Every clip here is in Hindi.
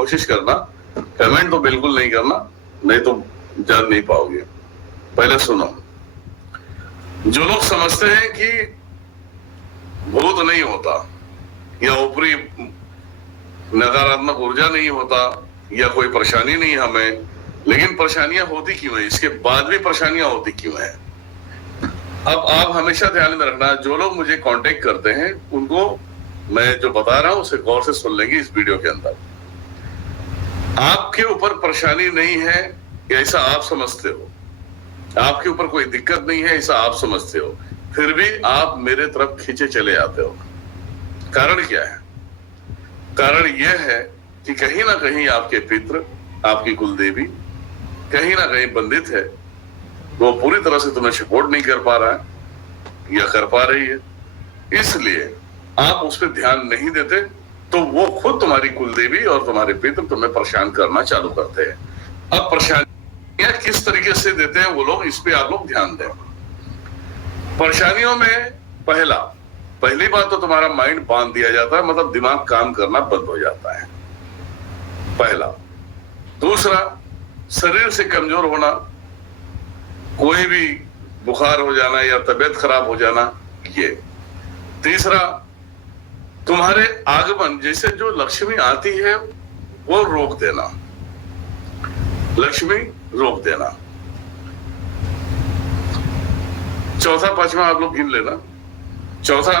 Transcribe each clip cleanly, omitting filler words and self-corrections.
कोशिश करना, कमेंट तो बिल्कुल नहीं करना, नहीं तो जान नहीं पाओगे। पहले सुनो, जो लोग समझते हैं कि भूत नहीं होता या ऊपरी नकारात्मक ऊर्जा नहीं होता या कोई परेशानी नहीं हमें, लेकिन परेशानियां होती क्यों है, इसके बाद भी परेशानियां होती क्यों है। अब आप हमेशा ध्यान में रखना, जो लोग मुझे कांटेक्ट करते हैं उनको मैं जो बता रहा हूं उसे गौर से सुन लेंगे इस वीडियो के अंदर। आपके ऊपर परेशानी नहीं है ऐसा आप समझते हो, आपके ऊपर कोई दिक्कत नहीं है ऐसा आप समझते हो, फिर भी आप मेरे तरफ खींचे चले आते हो। कारण क्या है? कारण यह है कि कहीं ना कहीं आपके पितृ, आपकी कुलदेवी कहीं ना कहीं बंधित है, वो पूरी तरह से तुम्हें सपोर्ट नहीं कर पा रहा है या कर पा रही है, इसलिए आप उस पर ध्यान नहीं देते, तो वो खुद तुम्हारी कुलदेवी और तुम्हारे पितृ तुम्हें परेशान करना चालू करते हैं। अब परेशानियां किस तरीके से देते हैं वो लोग, इस पे आप लोग ध्यान दें। परेशानियों में पहली बात तो तुम्हारा माइंड बांध दिया जाता है, मतलब दिमाग काम करना बंद हो जाता है, पहला। दूसरा, शरीर से कमजोर होना, कोई भी बुखार हो जाना या तबीयत खराब हो जाना, ये। तीसरा, तुम्हारे आगमन, जैसे जो लक्ष्मी आती है वो रोक देना, लक्ष्मी रोक देना। चौथा, पांचवा आप लोग गिन लेना। चौथा,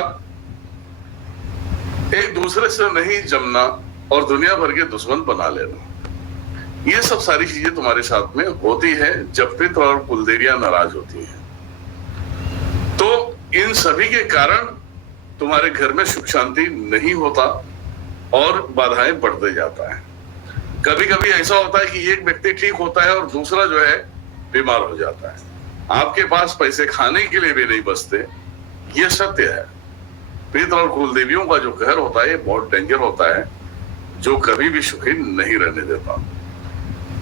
एक दूसरे से नहीं जमना और दुनिया भर के दुश्मन बना लेना। ये सब सारी चीजें तुम्हारे साथ में होती है जब पितृ और कुलदेवियां नाराज होती हैं। तो इन सभी के कारण तुम्हारे घर में सुख शांति नहीं होता और बाधाएं बढ़ते जाता है। कभी कभी ऐसा होता है कि एक व्यक्ति ठीक होता है और दूसरा जो है बीमार हो जाता है, आपके पास पैसे खाने के लिए भी नहीं बचते। ये सत्य है। पितृ और कुलदेवियों का जो कहर होता है ये बहुत डेंजर होता है, जो कभी भी सुखी नहीं रहने देता।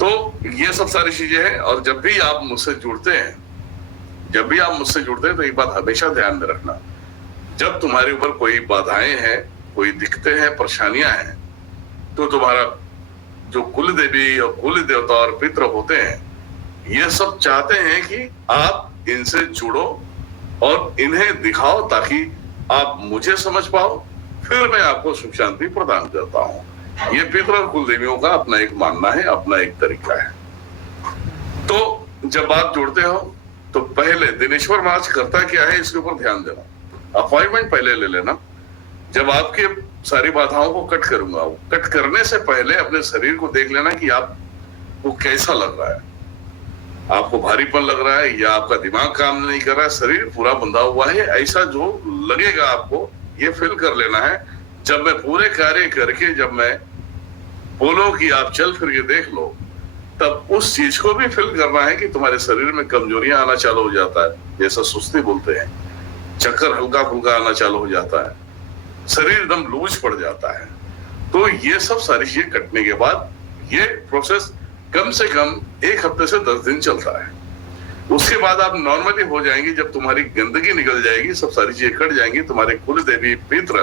तो ये सब सारी चीजें हैं। और जब भी आप मुझसे जुड़ते हैं तो एक बात हमेशा ध्यान में रखना, जब तुम्हारे ऊपर कोई बाधाएं हैं, कोई दिक्कतें हैं, परेशानियां हैं, तो तुम्हारा जो कुल देवी और कुल देवता और पितृ होते हैं, ये सब चाहते हैं कि आप इनसे जुड़ो और इन्हें दिखाओ ताकि आप मुझे समझ पाओ, फिर मैं आपको सुख शांति प्रदान करता हूं। ये पितृ और कुल देवियों का अपना एक मानना है, अपना एक तरीका है। तो जब आप जुड़ते हो तो पहले दिनेश्वर महाराज करता क्या है, इसके ऊपर ध्यान देना। अपॉइंटमेंट पहले ले लेना। जब आपके सारी बाधाओं को कट करूंगा, कट करने से पहले अपने शरीर को देख लेना कि आपको कैसा लग रहा है, आपको भारीपन लग रहा है या आपका दिमाग काम नहीं कर रहा है, शरीर पूरा बंधा हुआ है, ऐसा जो लगेगा आपको, ये फील कर लेना है। जब मैं पूरे कार्य करके जब मैं बोलो कि आप चल फिर के देख लो, तब उस चीज को भी फील करना है कि तुम्हारे शरीर में कमजोरियां आना चालू हो जाता है, जैसा सुस्ती बोलते हैं, चक्कर हल्का फुल्का आना चालू हो जाता है, शरीर एकदम लूज पड़ जाता है। तो ये सब सारी चीजें कटने के बाद ये प्रोसेस कम से कम 1 हफ्ते से 10 दिन चलता है। उसके बाद आप नॉर्मली हो जाएंगे। जब तुम्हारी गंदगी निकल जाएगी, सब सारी चीजें कट जाएंगी, तुम्हारे कुल देवी, पितृ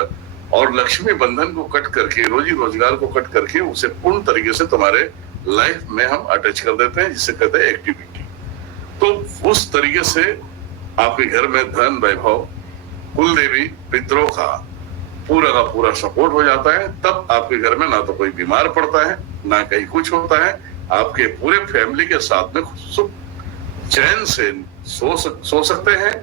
और लक्ष्मी बंधन को कट करके, रोजी रोजगार को कट करके उसे पूर्ण तरीके से तुम्हारे लाइफ में हम अटैच कर देते हैं, जिसे कहते हैं एक्टिविटी। तो उस तरीके से आपके घर में धन, वैभव, कुल देवी, पितरों का पूरा सपोर्ट हो जाता है। तब आपके घर में ना तो कोई बीमार पड़ता है, ना कहीं कुछ होता है। आपके पूरे फैमिली के साथ में सुख चैन से सो सकते हैं,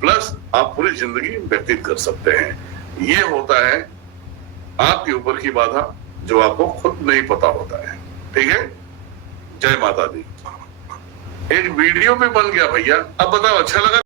प्लस आप पूरी जिंदगी व्यतीत कर सकते हैं। ये होता है आपके ऊपर की बाधा जो आपको खुद नहीं पता होता है। ठीक है, जय माता दी। एक वीडियो भी बन गया भैया। अब बताओ, अच्छा लगा?